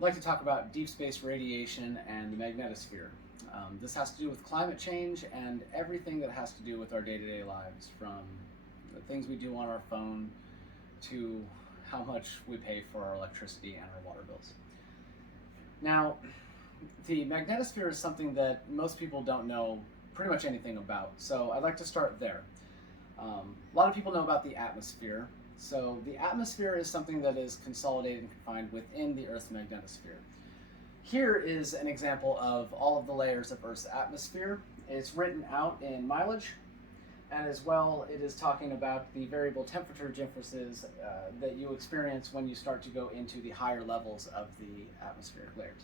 I'd like to talk about deep space radiation and the magnetosphere. This has to do with climate change and everything that has to do with our day-to-day lives, from the things we do on our phone to how much we pay for our electricity and our water bills. Now, the magnetosphere is something that most people don't know pretty much anything about, so I'd like to start there. A lot of people know about the atmosphere. So the atmosphere is something that is consolidated and confined within the Earth's magnetosphere. Here is an example of all of the layers of Earth's atmosphere. It's written out in mileage, and as well it is talking about the variable temperature differences that you experience when you start to go into the higher levels of the atmospheric layers.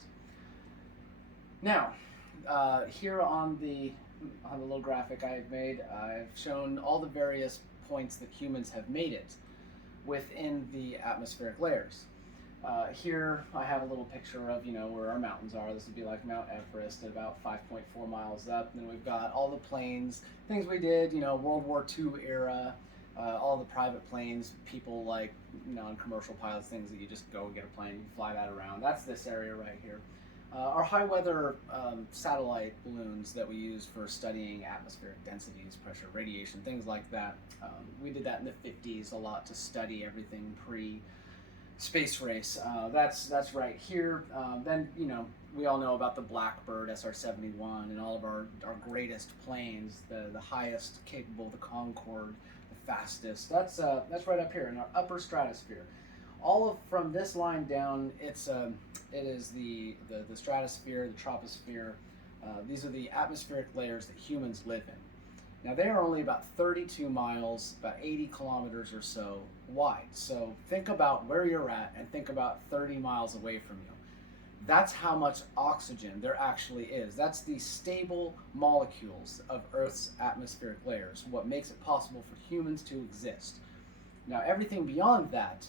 Now, here on the little graphic I've made, I've shown all the various points that humans have made it within the atmospheric layers. Here I have a little picture of where our mountains are. This would be like Mount Everest at about 5.4 miles up. And then we've got all the planes, things we did, World War II era, all the private planes, people like, on commercial pilots, things that you just go and get a plane, you fly that around. That's this area right here. Our high weather satellite balloons that we use for studying atmospheric densities, pressure, radiation, things like that. We did that in the 50s a lot to study everything pre-space race. That's right here. Then, we all know about the Blackbird SR-71 and all of our greatest planes, the highest capable, the Concorde, the fastest. That's right up here in our upper stratosphere. All of from this line down, it is the stratosphere, the troposphere. These are the atmospheric layers that humans live in. Now they are only about 32 miles, about 80 kilometers or so wide. So think about where you're at and think about 30 miles away from you. That's how much oxygen there actually is. That's the stable molecules of Earth's atmospheric layers, what makes it possible for humans to exist. Now everything beyond that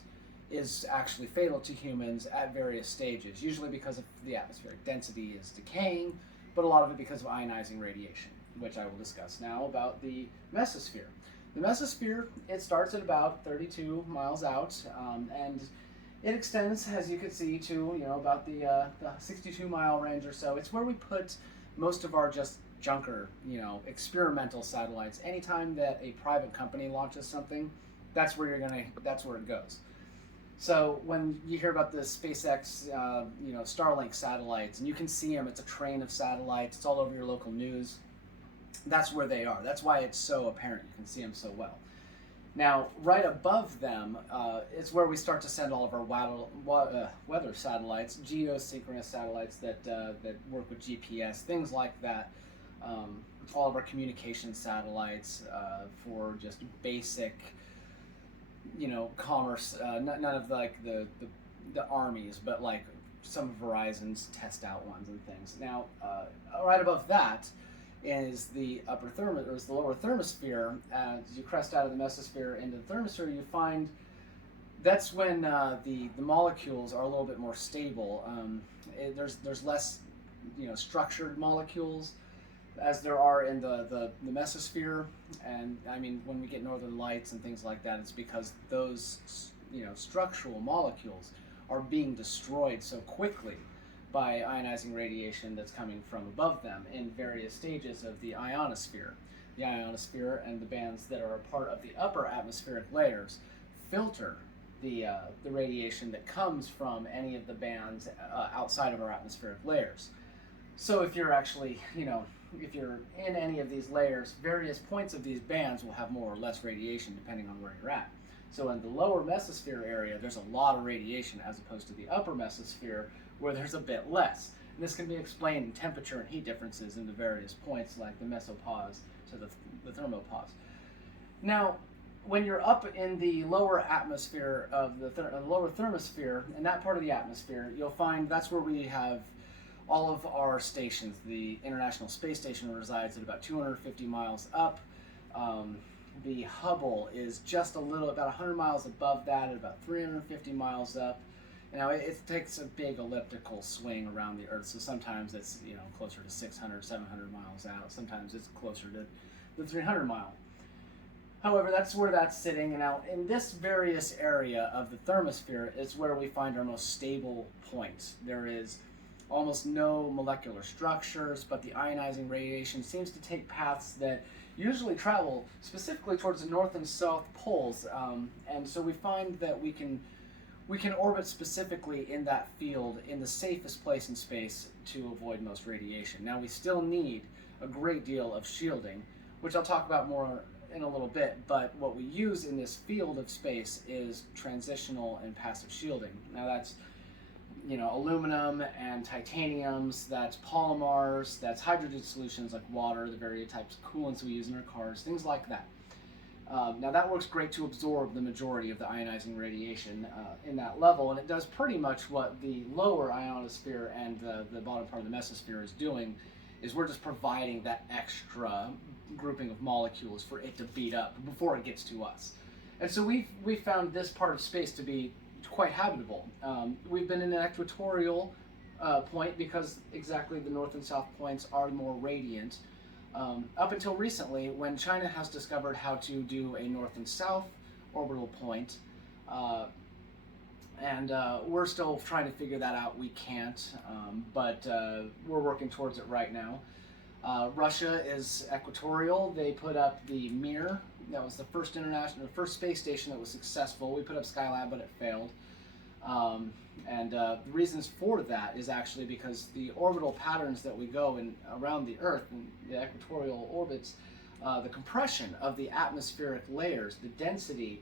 is actually fatal to humans at various stages, usually because of the atmospheric density is decaying, but a lot of it because of ionizing radiation, which I will discuss now about the mesosphere. The mesosphere, it starts at about 32 miles out, and it extends, as you can see, to about the 62-mile range or so. It's where we put most of our just junker, experimental satellites. Anytime that a private company launches something, that's where it goes. So when you hear about the SpaceX, Starlink satellites, and you can see them, it's a train of satellites, it's all over your local news. That's where they are. That's why it's so apparent. You can see them so well. Now, right above them is where we start to send all of our weather satellites, geosynchronous satellites that work with GPS, things like that. All of our communication satellites for just basic commerce, none of like the armies, but like some of Verizon's test out ones and things. Now, right above that is the lower thermosphere. As you crest out of the mesosphere into the thermosphere, you find that's when the molecules are a little bit more stable. There's less structured molecules as there are in the mesosphere. And I mean, when we get northern lights and things like that, it's because those structural molecules are being destroyed so quickly by ionizing radiation that's coming from above them in various stages of the ionosphere. The ionosphere and the bands that are a part of the upper atmospheric layers filter the radiation that comes from any of the bands outside of our atmospheric layers. So if you're actually, if you're in any of these layers, various points of these bands will have more or less radiation depending on where you're at. So in the lower mesosphere area, there's a lot of radiation as opposed to the upper mesosphere where there's a bit less. And this can be explained in temperature and heat differences in the various points like the mesopause to the thermopause. Now, when you're up in the lower atmosphere of the lower thermosphere, in that part of the atmosphere, you'll find that's where we have all of our stations. The International Space Station resides at about 250 miles up. The Hubble is just about 100 miles above that, at about 350 miles up. Now it takes a big elliptical swing around the Earth, so sometimes it's closer to 600, 700 miles out. Sometimes it's closer to the 300 mile. However, that's where that's sitting. And now, in this various area of the thermosphere is where we find our most stable point. There is almost no molecular structures, but the ionizing radiation seems to take paths that usually travel specifically towards the north and south poles. And so we find that we can orbit specifically in that field in the safest place in space to avoid most radiation. Now, we still need a great deal of shielding, which I'll talk about more in a little bit, but what we use in this field of space is transitional and passive shielding. Now, that's aluminum and titaniums, that's polymers, that's hydrogen solutions like water, the various types of coolants we use in our cars, things like that. Now that works great to absorb the majority of the ionizing radiation in that level, and it does pretty much what the lower ionosphere and the bottom part of the mesosphere is doing, is we're just providing that extra grouping of molecules for it to beat up before it gets to us. And so we found this part of space to be quite habitable. We've been in an equatorial point because exactly the north and south points are more radiant. Up until recently, when China has discovered how to do a north and south orbital point, and we're still trying to figure that out. We can't, but we're working towards it right now. Russia is equatorial. They put up the Mir. That was the first space station that was successful. We put up Skylab, but it failed. And the reasons for that is actually because the orbital patterns that we go in around the Earth, in the equatorial orbits, the compression of the atmospheric layers, the density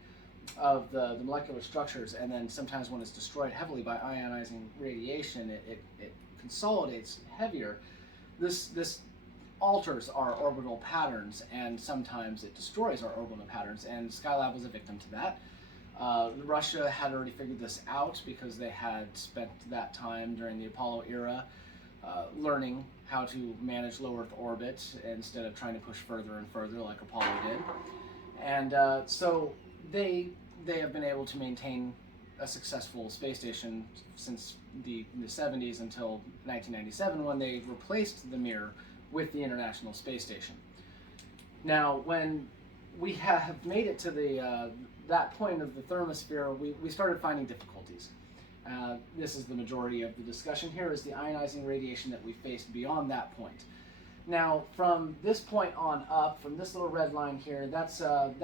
of the molecular structures, and then sometimes when it's destroyed heavily by ionizing radiation, it consolidates heavier. This alters our orbital patterns, and sometimes it destroys our orbital patterns, and Skylab was a victim to that. Russia had already figured this out because they had spent that time during the Apollo era learning how to manage low Earth orbit instead of trying to push further and further like Apollo did. And so they have been able to maintain a successful space station since the 70s until 1997, when they replaced the Mir with the International Space Station. Now, when we have made it to that point of the thermosphere, we started finding difficulties. This is the majority of the discussion here, is the ionizing radiation that we faced beyond that point. Now, from this point on up, from this little red line here, that's about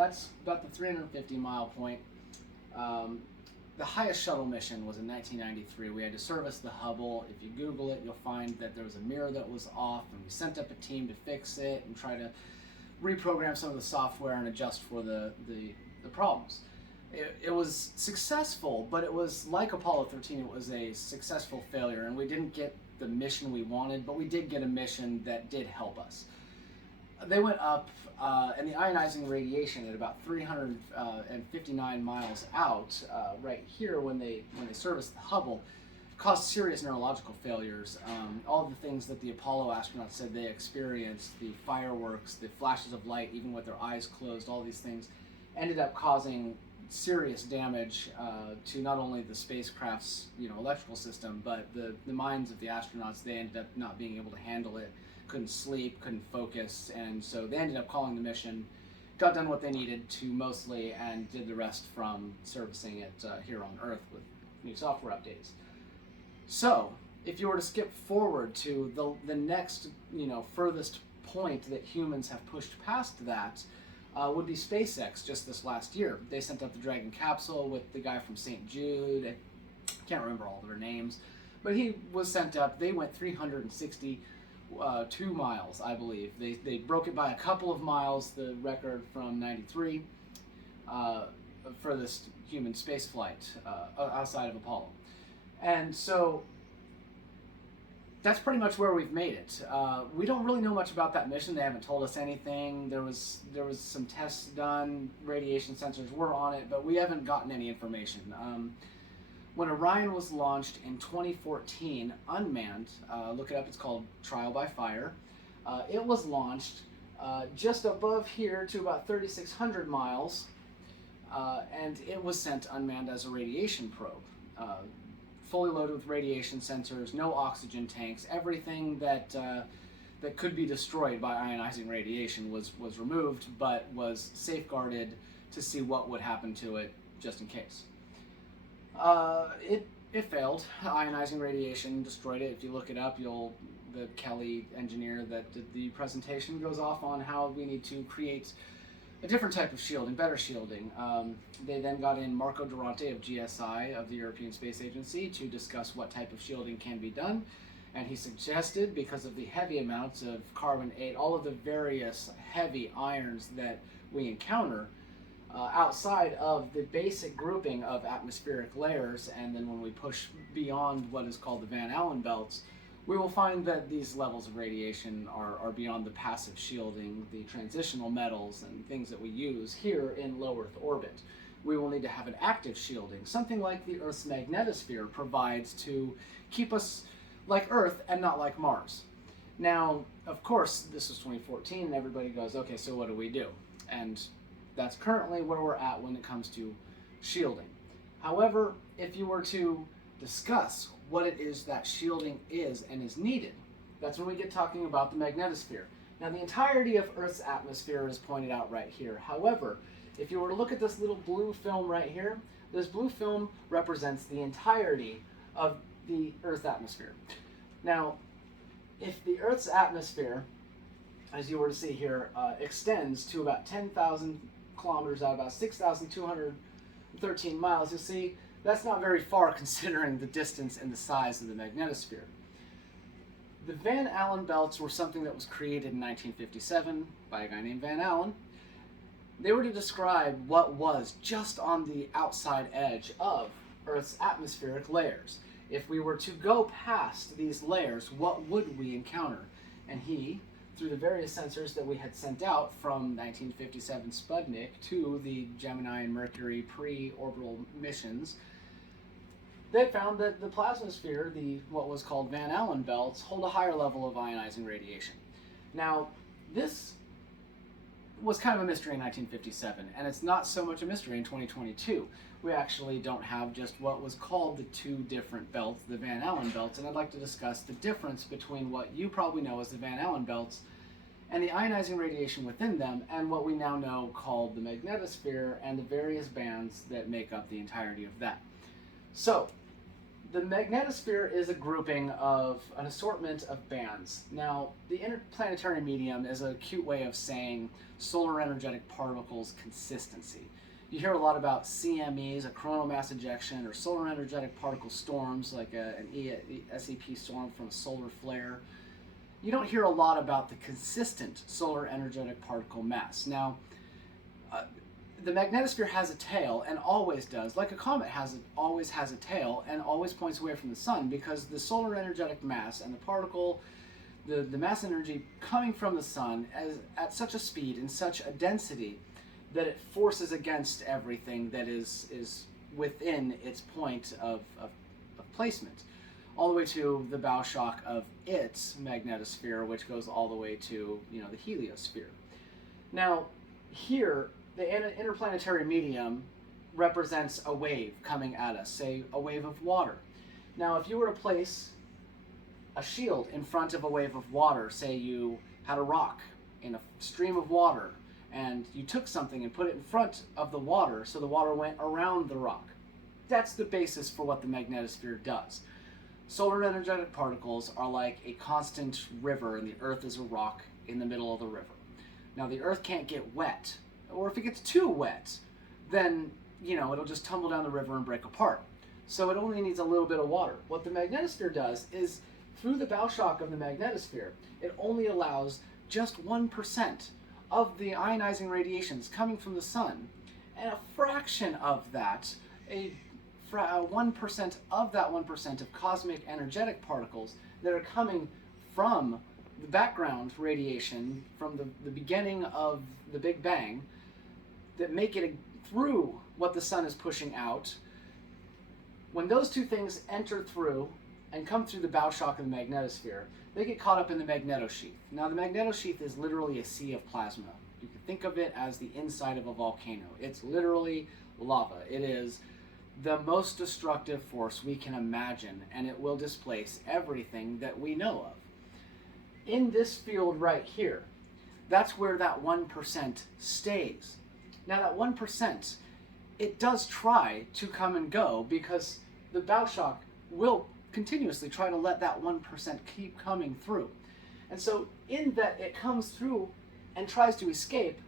the 350-mile point. The highest shuttle mission was in 1993. We had to service the Hubble. If you Google it, you'll find that there was a mirror that was off, and we sent up a team to fix it and try to reprogram some of the software and adjust for the problems. It was successful, but it was like Apollo 13. It was a successful failure, and we didn't get the mission we wanted, but we did get a mission that did help us. They went up, and the ionizing radiation at about 359 miles out, right here when they serviced the Hubble, caused serious neurological failures. All the things that the Apollo astronauts said they experienced, the fireworks, the flashes of light, even with their eyes closed, all these things ended up causing serious damage to not only the spacecraft's electrical system, but the minds of the astronauts. They ended up not being able to handle it, couldn't sleep, couldn't focus, and so they ended up calling the mission, got done what they needed to mostly, and did the rest from servicing it here on Earth with new software updates. So, if you were to skip forward to the next, furthest point that humans have pushed past that, would be SpaceX just this last year. They sent up the Dragon capsule with the guy from St. Jude. I can't remember all their names, but he was sent up. They went 362 miles, I believe. They broke it by a couple of miles, the record from '93, furthest human space flight outside of Apollo. And so that's pretty much where we've made it. We don't really know much about that mission. They haven't told us anything. There was some tests done. Radiation sensors were on it, but we haven't gotten any information. When Orion was launched in 2014, unmanned, look it up, it's called Trial by Fire. It was launched just above here to about 3,600 miles, and it was sent unmanned as a radiation probe. Fully loaded with radiation sensors, no oxygen tanks, everything that that could be destroyed by ionizing radiation was removed, but was safeguarded to see what would happen to it just in case. It failed. Ionizing radiation destroyed it. If you look it up, the Kelly engineer that did the presentation goes off on how we need to create a different type of shielding, better shielding. They then got in Marco Durante of GSI, of the European Space Agency, to discuss what type of shielding can be done. And he suggested, because of the heavy amounts of carbon-8, all of the various heavy irons that we encounter, outside of the basic grouping of atmospheric layers, and then when we push beyond what is called the Van Allen belts, we will find that these levels of radiation are beyond the passive shielding, the transitional metals and things that we use here in low Earth orbit. We will need to have an active shielding, something like the Earth's magnetosphere provides to keep us like Earth and not like Mars. Now, of course, this was 2014 and everybody goes, okay, so what do we do? And that's currently where we're at when it comes to shielding. However, if you were to discuss what it is that shielding is and is needed, that's when we get talking about the magnetosphere. Now, the entirety of Earth's atmosphere is pointed out right here. However, if you were to look at this little blue film right here, this blue film represents the entirety of the Earth's atmosphere. Now, if the Earth's atmosphere, as you were to see here, extends to about 10,000 kilometers out, about 6,213 miles, you'll see that's not very far considering the distance and the size of the magnetosphere. The Van Allen belts were something that was created in 1957 by a guy named Van Allen. They were to describe what was just on the outside edge of Earth's atmospheric layers. If we were to go past these layers, what would we encounter? And he, through the various sensors that we had sent out from 1957 Sputnik to the Gemini and Mercury pre-orbital missions, they found that the plasmasphere, what was called Van Allen belts, hold a higher level of ionizing radiation. Now, this was kind of a mystery in 1957, and it's not so much a mystery in 2022. We actually don't have just what was called the two different belts, the Van Allen belts, and I'd like to discuss the difference between what you probably know as the Van Allen belts and the ionizing radiation within them, and what we now know called the magnetosphere and the various bands that make up the entirety of that. So, the magnetosphere is a grouping of an assortment of bands. Now, the interplanetary medium is a cute way of saying solar energetic particles consistency. You hear a lot about CMEs, a coronal mass ejection, or solar energetic particle storms, like an SEP storm from a solar flare. You don't hear a lot about the consistent solar energetic particle mass. Now, the magnetosphere has a tail and always does, like a comet always has a tail and always points away from the sun, because the solar energetic mass and the particle, the mass energy coming from the sun at such a speed and such a density that it forces against everything that is within its point of placement, all the way to the bow shock of its magnetosphere, which goes all the way to the heliosphere. Now, here, the interplanetary medium represents a wave coming at us, say a wave of water. Now, if you were to place a shield in front of a wave of water, say you had a rock in a stream of water, and you took something and put it in front of the water so the water went around the rock. That's the basis for what the magnetosphere does. Solar energetic particles are like a constant river, and the Earth is a rock in the middle of the river. Now, the Earth can't get wet, or if it gets too wet, then, it'll just tumble down the river and break apart. So it only needs a little bit of water. What the magnetosphere does is, through the bow shock of the magnetosphere, it only allows just 1% of the ionizing radiations coming from the sun, and a fraction of that, 1% of that 1% of cosmic energetic particles that are coming from the background radiation from the beginning of the Big Bang, that make it through what the sun is pushing out. When those two things enter through and come through the bow shock of the magnetosphere, they get caught up in the magnetosheath. Now, the magnetosheath is literally a sea of plasma. You can think of it as the inside of a volcano. It's literally lava. It is the most destructive force we can imagine, and it will displace everything that we know of. in this field right here, that's where that 1% stays. Now that 1%, it does try to come and go because the bow shock will continuously try to let that 1% keep coming through. And so in that it comes through and tries to escape,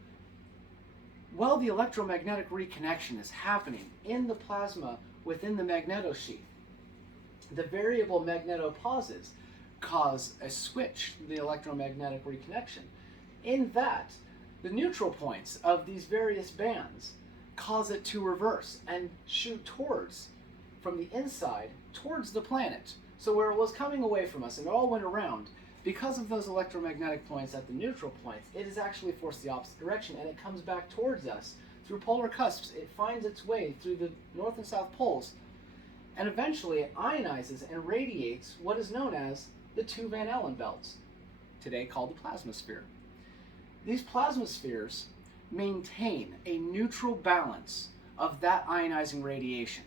while the electromagnetic reconnection is happening in the plasma within the magnetosheath, the variable magnetopauses cause a switch to the electromagnetic reconnection. In that, the neutral points of these various bands cause it to reverse and shoot towards, from the inside, towards the planet. So where it was coming away from us and it all went around, because of those electromagnetic points at the neutral points, it is actually forced the opposite direction and it comes back towards us through polar cusps. It finds its way through the north and south poles, and eventually it ionizes and radiates what is known as the two Van Allen belts, today called the plasmasphere. These plasmaspheres maintain a neutral balance of that ionizing radiation.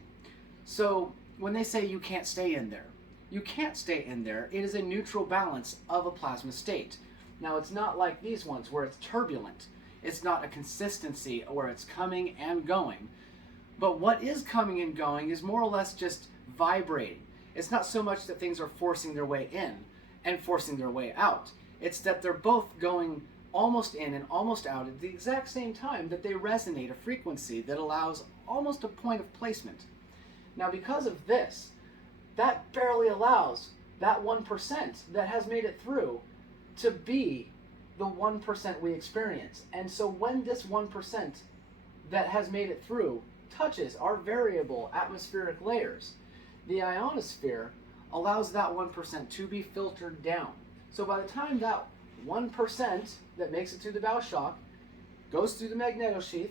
So when they say you can't stay in there, you can't stay in there. It is a neutral balance of a plasma state. Now it's not like these ones where it's turbulent. It's not a consistency where it's coming and going. But what is coming and going is more or less just vibrating. It's not so much that things are forcing their way in and forcing their way out. It's that they're both going almost in and almost out at the exact same time that they resonate a frequency that allows almost a point of placement. Now because of this, that barely allows that 1% that has made it through to be the 1% we experience. And so when this 1% that has made it through touches our variable atmospheric layers, the ionosphere allows that 1% to be filtered down. So by the time that 1% that makes it through the bow shock goes through the magnetosheath,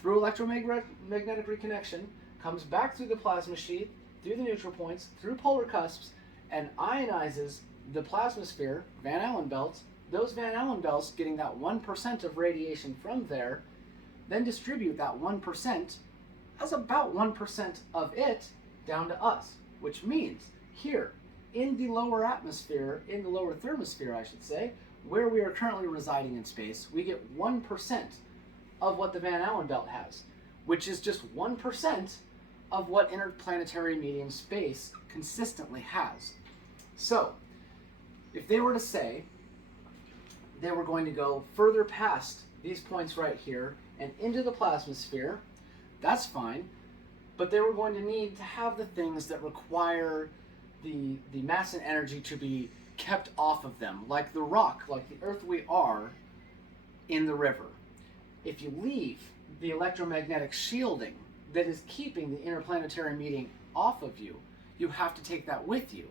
through electromagnetic reconnection, comes back through the plasma sheath, through the neutral points, through polar cusps, and ionizes the plasmasphere, Van Allen belts, those Van Allen belts getting that 1% of radiation from there, then distribute that 1% as about 1% of it down to us, which means here in the lower atmosphere, in the lower thermosphere, I should say, where we are currently residing in space, we get 1% of what the Van Allen belt has, which is just 1% of what interplanetary medium space consistently has. So, if they were to say they were going to go further past these points right here and into the plasmasphere, that's fine, but they were going to need to have the things that require the mass and energy to be kept off of them, like the rock, like the Earth we are, in the river. If you leave the electromagnetic shielding that is keeping the interplanetary medium off of you, you have to take that with you,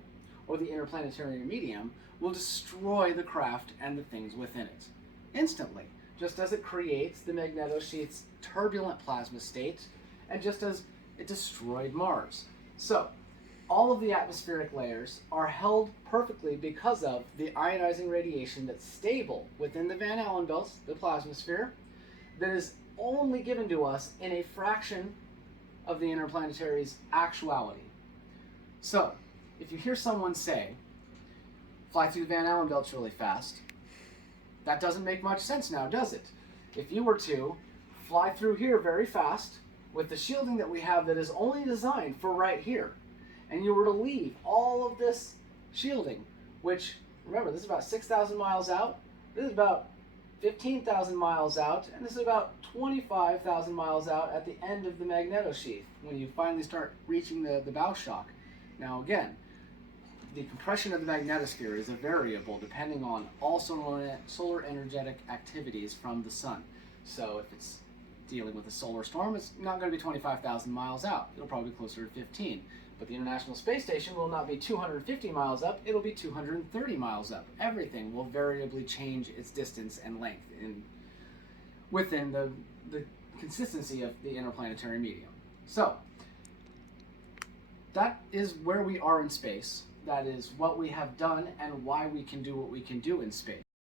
or the interplanetary medium will destroy the craft and the things within it instantly, just as it creates the magnetosheath's turbulent plasma state, and just as it destroyed Mars. So, all of the atmospheric layers are held perfectly because of the ionizing radiation that's stable within the Van Allen belts, the plasmasphere, that is only given to us in a fraction of the interplanetary's actuality. So, if you hear someone say, fly through the Van Allen belts really fast, that doesn't make much sense now, does it? If you were to fly through here very fast with the shielding that we have that is only designed for right here, and you were to leave all of this shielding, which, remember, this is about 6,000 miles out, this is about 15,000 miles out, and this is about 25,000 miles out at the end of the magnetosheath, when you finally start reaching the bow shock. Now again, the compression of the magnetosphere is a variable depending on all solar energetic activities from the sun. So if it's dealing with a solar storm, it's not going to be 25,000 miles out. It'll probably be closer to 15. But the International Space Station will not be 250 miles up, it'll be 230 miles up. Everything will variably change its distance and length within the consistency of the interplanetary medium. So, that is where we are in space. That is what we have done and why we can do what we can do in space.